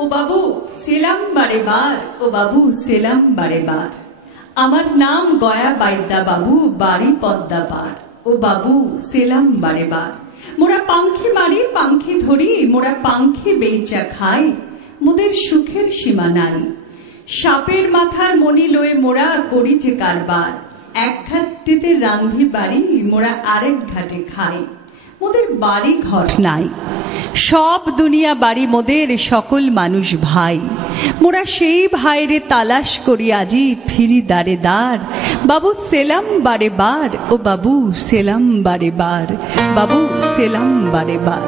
ও বাবু সেলাম বারে বার, ও বাবু সেলাম বারে বার। আমার নাম গয়া বাইদ্যা বাবু, বাড়ি পদ্মা পার। ও বাবু সেলাম বারে বার। মোরা পাঙ্খি মারি পাঙ্খি ধরি, মোরা পাঙ্খি বেইচা খাই, মোদের সুখের সীমা নাই। সাপের মাথার মণি লয়ে মোরা করি যে কারবার, এক ঘাটটিতে রান্ধি বাড়ি, মোরা আরেক ঘাটে খাই, মোদের বাড়ি ঘর নাই। সব দুনিয়া বাড়ি মোদের, সকল মানুষ ভাই, মোরা সেই ভাইরে তালাশ করি আজি ফিরি দারে দার। বাবু সেলাম বারে বার, ও বাবু সেলাম বারে বার, বাবু সেলাম বারে বার।